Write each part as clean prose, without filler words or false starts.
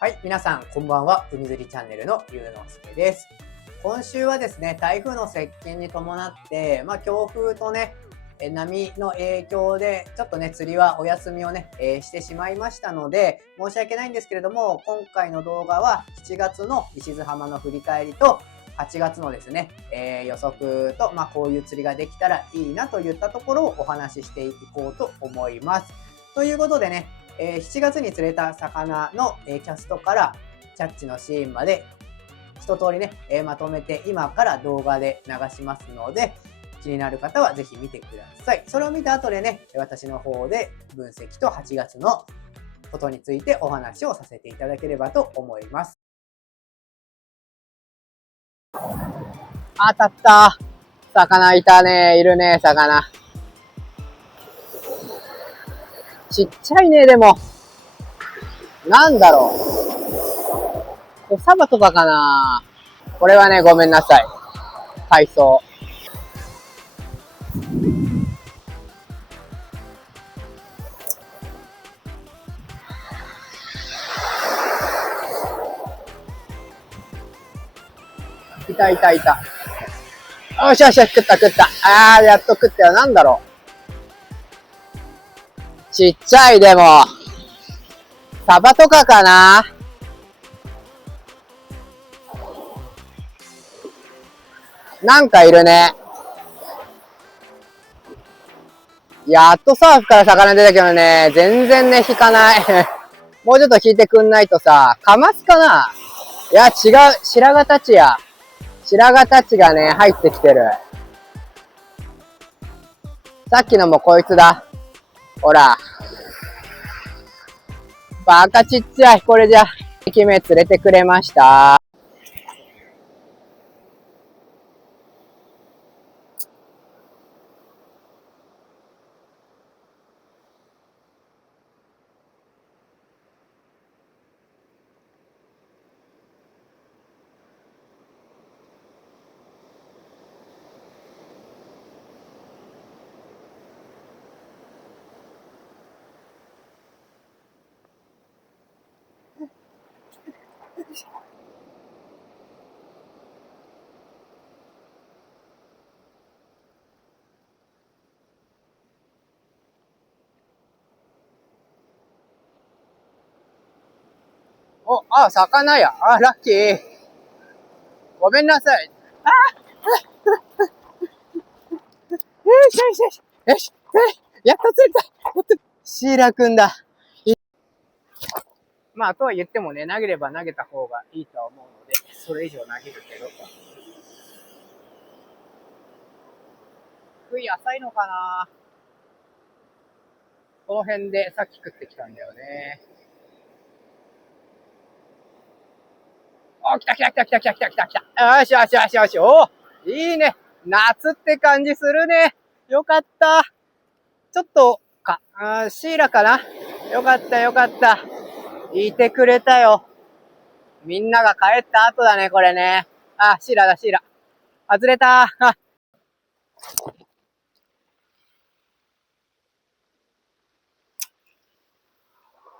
はい、皆さんこんばんは。海釣りチャンネルのゆうのすけです。今週はですね、台風の接近に伴って、強風とね、波の影響で、ちょっとね、釣りはお休みをね、してしまいましたので、申し訳ないんですけれども、今回の動画は7月の石津浜の振り返りと、8月のですね、予測と、こういう釣りができたらいいなといったところをお話ししていこうと思います。ということでね、7月に釣れた魚の、キャストからキャッチのシーンまで一通りね、まとめて今から動画で流しますので、気になる方はぜひ見てください。それを見た後でね、私の方で分析と8月のことについてお話をさせていただければと思います。当たった。魚いたね。いるね、魚。ちっちゃいね、でも。なんだろう。小サバとかかな。これはね、ごめんなさい。海藻。いたいたいた。よしよしよし、食った食った。やっと食ったよ。なんだろう。ちっちゃいでも。サバとかかな。なんかいるね。やっとサーフから魚出たけどね、全然ね、引かない。もうちょっと引いてくんないとさ、カマスかな。いや、違う。白髪タチや。白髪タチがね、入ってきてる。さっきのもこいつだ。ほら。バカちっちゃい。これじゃ、愛媛連れてくれました。魚や。ラッキー。ごめんなさい。よしよしよし。よし。やっと釣れた。シーラくんだ。とは言ってもね、投げれば投げた方がいいとは思うので、それ以上投げるけど。食い浅いのかな。この辺でさっき食ってきたんだよね。来た来た来た来た来た来た来た来た。よしよしよしよし。いいね。夏って感じするね。よかった。ちょっと、シーラかな。よかったよかった。いてくれたよ。みんなが帰った後だね、これね。シーラだ、シーラ。外れた。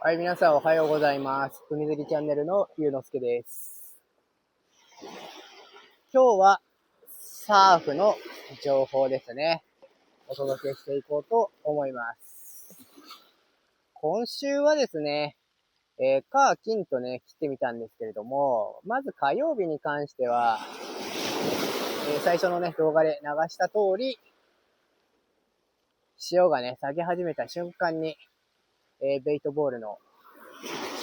はい、皆さんおはようございます。海釣りチャンネルのゆうのすけです。今日はサーフの情報ですね。お届けしていこうと思います。今週はですね、火、金とね、切ってみたんですけれども、まず火曜日に関しては、最初のね、動画で流した通り、潮がね、下げ始めた瞬間に、ベイトボールの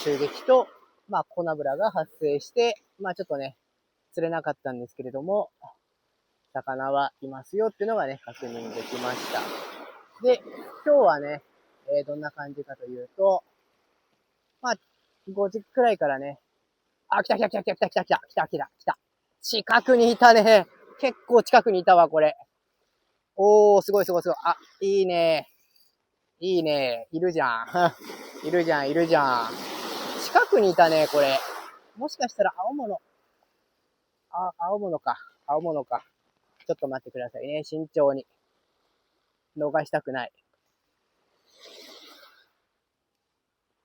襲撃と、粉油が発生して、ちょっとね、釣れなかったんですけれども、魚はいますよっていうのがね、確認できました。で、今日はね、どんな感じかというと、5時くらいからね、来た来た来た来た来た来た来た来た来た来た。近くにいたね。結構近くにいたわ、これ。すごいすごいすごい。いいね。いいね。いるじゃん。いるじゃん、いるじゃん。近くにいたね、これ。もしかしたら青物。青物か。青物か。ちょっと待ってくださいね。慎重に。逃したくない。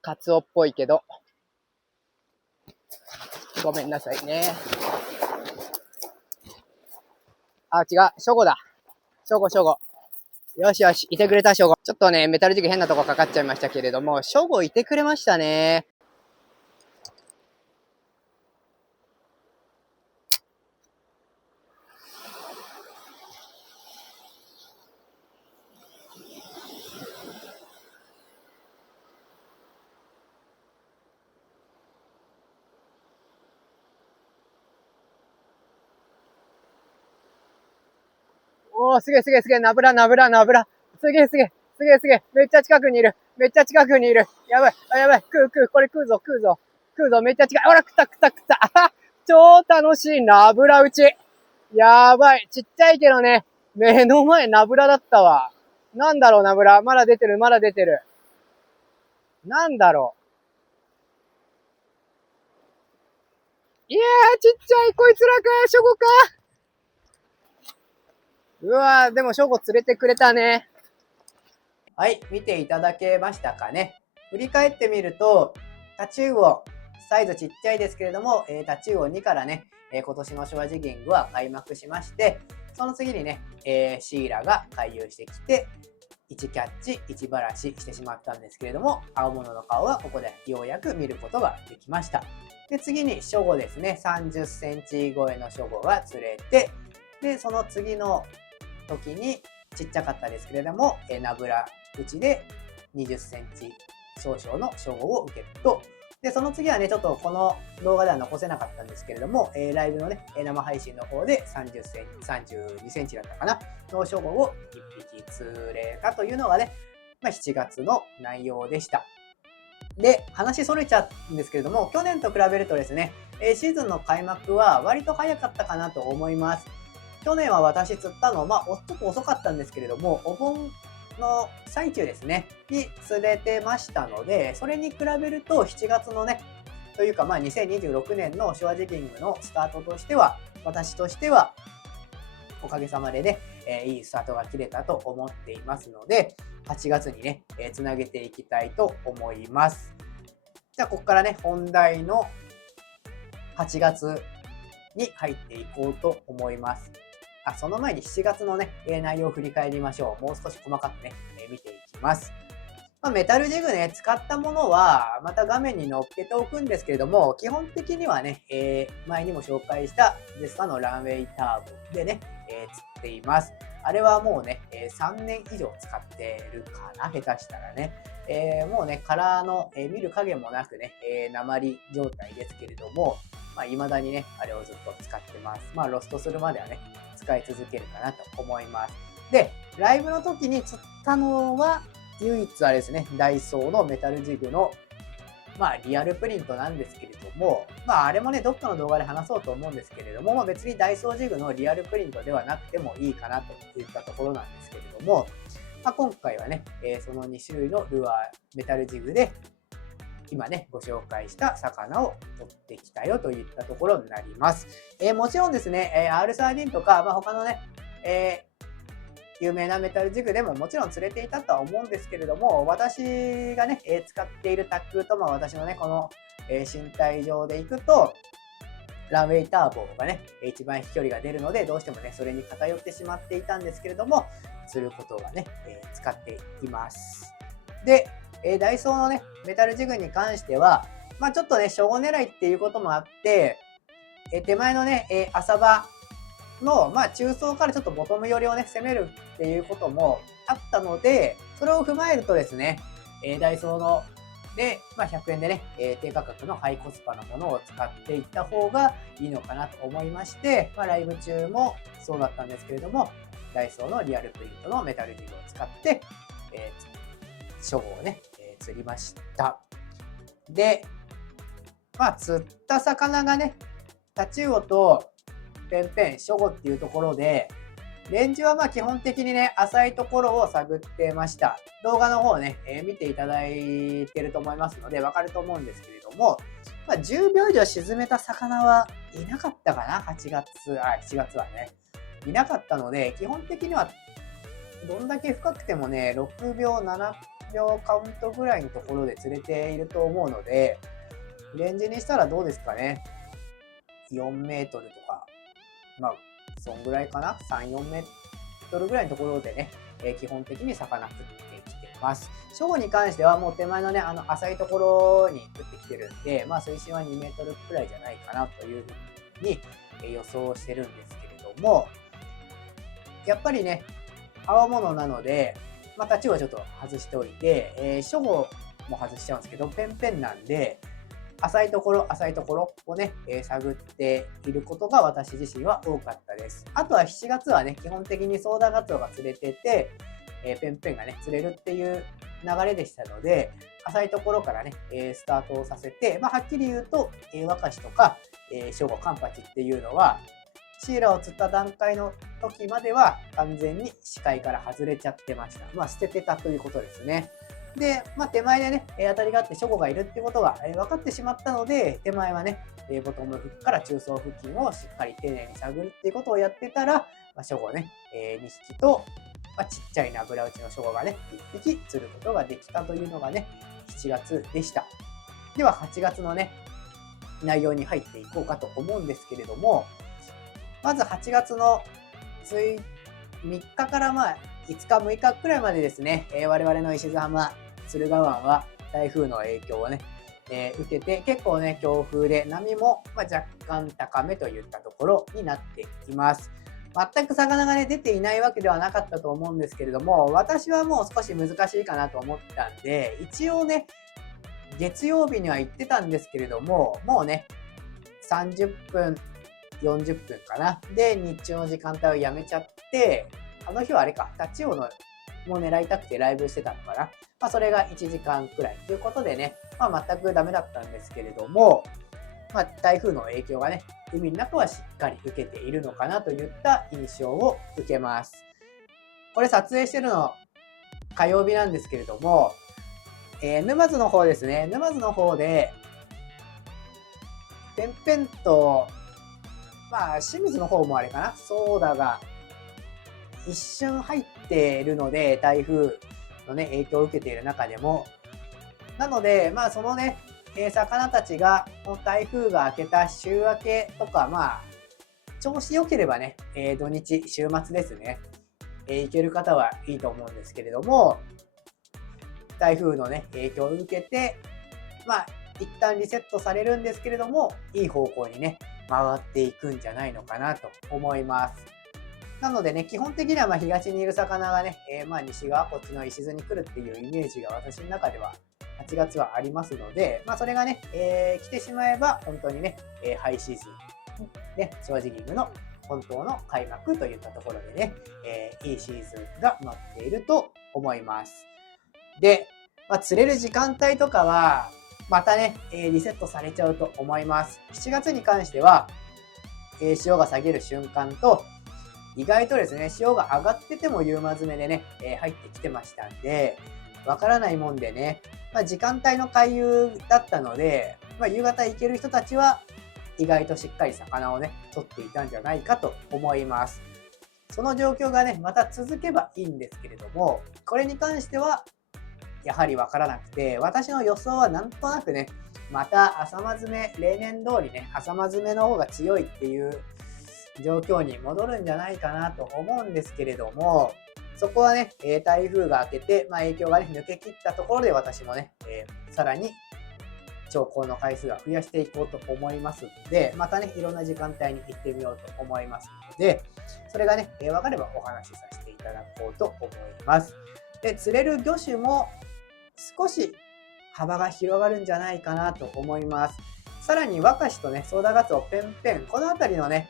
カツオっぽいけど。ごめんなさいね。あ、違う。ショゴだ。ショゴ。よしよし。いてくれた、ショゴ。ちょっとね、メタルジグ変なとこかかっちゃいましたけれども、ショゴいてくれましたね。おー、すげえ、ナブラ。すげえ。めっちゃ近くにいる。やばい、これ食うぞ。めっちゃ近い。ほら、食った。超楽しいナブラ打ち。やばい。ちっちゃいけどね、目の前ナブラだったわ。なんだろう、ナブラ。まだ出てる。なんだろう。いやー、ちっちゃい。こいつらか、ショゴか。うわー、でもショゴ連れてくれたね。はい、見ていただけましたかね。振り返ってみると、タチウオ、サイズちっちゃいですけれども、タチウオ2からね、今年のショアジギングは開幕しまして、その次にね、シーラが回遊してきて、1キャッチ、1バラシしてしまったんですけれども、青物の顔はここでようやく見ることができました。で、次にショゴですね、30センチ超えのショゴが釣れて、で、その次の時にちっちゃかったですけれども、ナブラ打ちで20センチ少々のショゴをゲット。で、その次はね、ちょっとこの動画では残せなかったんですけれども、ライブのね、生配信の方で30センチ、32センチだったかな、のショゴを1匹釣れたというのがね、7月の内容でした。で、話それちゃうんですけれども、去年と比べるとですね、シーズンの開幕は割と早かったかなと思います。去年は私釣ったの、ちょっと遅かったんですけれども、お盆の最中ですね、に釣れてましたので、それに比べると7月のね、というか2026年のショアジギングのスタートとしては、私としては、おかげさまでね、いいスタートが切れたと思っていますので、8月にね、つなげていきたいと思います。じゃあ、ここからね、本題の8月に入っていこうと思います。その前に7月のね、内容を振り返りましょう。もう少し細かくね、見ていきます。メタルジグね、使ったものは、また画面に載っけておくんですけれども、基本的にはね、前にも紹介したデスタのランウェイターボでね、釣っています。あれはもうね、3年以上使ってるかな、下手したらね。もうね、カラーの、見る影もなくね、鉛状態ですけれども、未だにね、あれをずっと使ってます。ロストするまではね、使い続けるかなと思います。で、ライブの時に釣ったのは、唯一あれですね、ダイソーのメタルジグの、リアルプリントなんですけれども、あれもね、どっかの動画で話そうと思うんですけれども、別にダイソージグのリアルプリントではなくてもいいかなといったところなんですけれども、今回はね、その2種類のルアー、メタルジグで、今ね、ご紹介した魚を取ってきたよといったところになります。もちろんですね、R サーディンとか、他のね、有名なメタルジグでももちろん釣れていたとは思うんですけれども、私がね、使っているタックと私のね、この、身体上でいくと、ランウェイターボがね、一番飛距離が出るので、どうしてもね、それに偏ってしまっていたんですけれども、釣ることがね、使っています。で、ダイソーのね、メタルジグに関しては、ちょっとね、初号狙いっていうこともあって、手前のね、浅場の、中層からちょっとボトム寄りをね、攻めるっていうこともあったので、それを踏まえるとですね、ダイソーので、100円でね、低価格のハイコスパなものを使っていった方がいいのかなと思いまして、ライブ中もそうだったんですけれども、ダイソーのリアルプリントのメタルジグを使って、初号をね、釣りました。で、釣った魚がね、タチウオとペンペン、初号っていうところで、レンジは基本的にね、浅いところを探ってました。動画の方ね、見ていただいてると思いますので、わかると思うんですけれども、10秒以上沈めた魚はいなかったかな、7月はね。いなかったので、基本的には、どんだけ深くてもね、6秒、7秒カウントぐらいのところで釣れていると思うので、レンジにしたらどうですかね。4メートルとか、まあ、そんぐらいかな、3、4メートルぐらいのところでね、基本的に魚食ってきてます。初号に関してはもう手前のね、浅いところに食ってきてるんで、まあ、水深は2メートルくらいじゃないかなというふうに予想してるんですけれども、やっぱりね、泡物なので、まあ、タチウオちょっと外しておいて、初号も外しちゃうんですけど、ペンペンなんで、浅いところをね、探っていることが私自身は多かったです。あとは7月はね、基本的にソーダガツオが釣れてて、ペンペンがね、釣れるっていう流れでしたので、浅いところからね、スタートをさせて、まあ、はっきり言うと、ワカシとか、ショウゴ、カンパチっていうのは、シイラを釣った段階の時までは完全に視界から外れちゃってました。まあ、捨ててたということですね。で、まあ、手前でね、当たりがあってショゴがいるってことが分かってしまったので、手前はね、ボトムフックから中層付近をしっかり丁寧に探るっていうことをやってたら、まあ、ショゴね、2匹と、まあ、ちっちゃいナブラウチのショゴがね、1匹釣ることができたというのがね、7月でした。では、8月のね、内容に入っていこうかと思うんですけれども、まず8月の3日からまあ5日、6日くらいまでですね、我々の石津浜、駿河湾は台風の影響をね、受けて結構ね、強風で波も若干高めといったところになっています。全く魚がね、出ていないわけではなかったと思うんですけれども、私はもう少し難しいかなと思ったんで、一応ね、月曜日には行ってたんですけれども、もうね、30分、40分かな。で、日中の時間帯をやめちゃって、あの日はあれか、タチウオのも狙いたくてライブしてたのかな。まあ、それが1時間くらいということでね、まあ、全くダメだったんですけれども、まあ、台風の影響がね、海の中はしっかり受けているのかなといった印象を受けます。これ撮影してるの火曜日なんですけれども、沼津の方ですね。沼津の方で、ペンペンと、まあ、清水の方もあれかな、ソーダが一瞬入っているので、台風のね、影響を受けている中でも。なので、まあ、そのね、魚たちが、台風が明けた週明けとか、まあ、調子良ければね、土日、週末ですね、行ける方はいいと思うんですけれども、台風のね、影響を受けて、まあ、一旦リセットされるんですけれども、いい方向にね、回っていくんじゃないのかなと思います。なのでね、基本的にはまあ東にいる魚がね、まあ西側、こっちの石津に来るっていうイメージが私の中では8月はありますので、まあそれがね、来てしまえば本当にね、ハイシーズン、ね、正直グの本当の開幕といったところでね、いいシーズンが待っていると思います。で、まあ、釣れる時間帯とかは、またね、リセットされちゃうと思います。7月に関しては、潮が下げる瞬間と、意外とですね、潮が上がってても夕間詰めでね、入ってきてましたんで、わからないもんでね、まあ、時間帯の回遊だったので、まあ、夕方行ける人たちは、意外としっかり魚をね、取っていたんじゃないかと思います。その状況がね、また続けばいいんですけれども、これに関しては、やはりわからなくて、私の予想はなんとなくね、また浅間詰め、例年通りね、浅間詰めの方が強いっていう状況に戻るんじゃないかなと思うんですけれども、そこはね、台風が明けて、まあ、影響がね、抜け切ったところで私もね、さらに調校の回数は増やしていこうと思いますので、またね、いろんな時間帯に行ってみようと思いますので、それがね、分かればお話しさせていただこうと思います。で、釣れる魚種も少し幅が広がるんじゃないかなと思います。さらに、ワカシとね、ソーダガツオ、ペンペン、このあたりのね、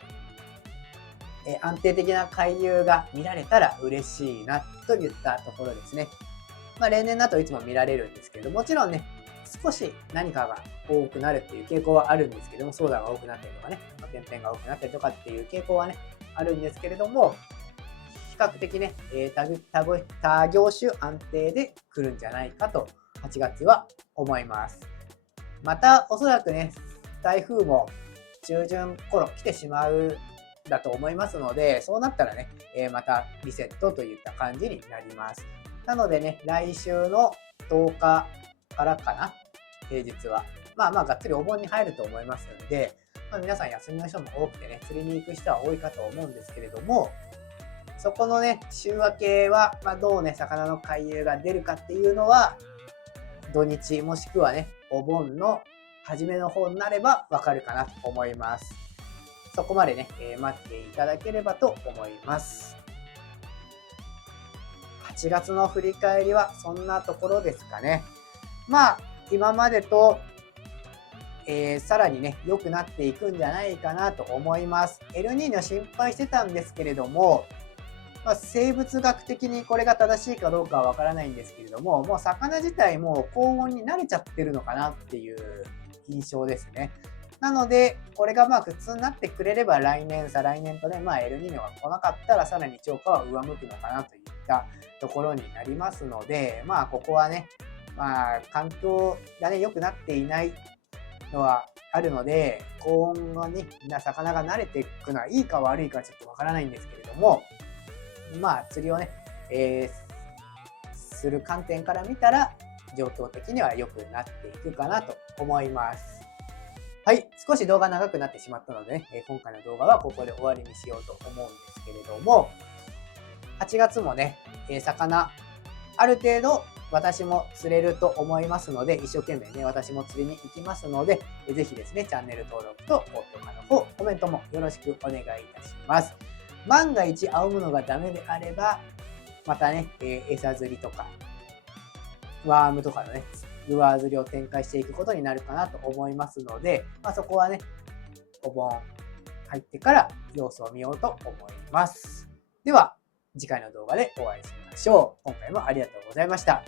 安定的な回遊が見られたら嬉しいなといったところですね。まあ、例年だといつも見られるんですけど、もちろんね、少し何かが多くなるっていう傾向はあるんですけども、ソーダが多くなったりとかね、ペンペンが多くなったりとかっていう傾向はね、あるんですけれども、比較的ね、多業種安定で来るんじゃないかと、8月は思います。また、おそらくね、台風も中旬頃来てしまうだと思いますので、そうなったらね、またリセットといった感じになります。なのでね、来週の10日からかな、平日は。まあまあ、がっつりお盆に入ると思いますので、皆さん休みの人も多くてね、釣りに行く人は多いかと思うんですけれども、そこのね、週明けは、どうね、魚の回遊が出るかっていうのは、土日もしくはね、お盆の初めの方になればわかるかなと思います。そこまでね、待っていただければと思います。8月の振り返りはそんなところですかね。今までと、さらにね、良くなっていくんじゃないかなと思います。エルニーニョ心配してたんですけれども、生物学的にこれが正しいかどうかはわからないんですけれども、もう魚自体も高温に慣れちゃってるのかなっていう印象ですね。なので、これが普通になってくれれば来年、再来年とね、エルニーニョが来なかったらさらに超過は上向くのかなといったところになりますので、ここはね、環境がね、良くなっていないのはあるので、高温がね、魚が慣れていくのはいいか悪いかちょっとわからないんですけれども、釣りをね、する観点から見たら、状況的には良くなっていくかなと思います。はい、少し動画長くなってしまったのでね、今回の動画はここで終わりにしようと思うんですけれども、8月もね、魚、ある程度私も釣れると思いますので、一生懸命ね、私も釣りに行きますので、ぜひですね、チャンネル登録と高評価の方、コメントもよろしくお願いいたします。万が一青物がダメであれば、またね、餌釣りとか、ワームとかのね、ルアー釣りを展開していくことになるかなと思いますので、そこはね、お盆入ってから様子を見ようと思います。では、次回の動画でお会いしましょう。今回もありがとうございました。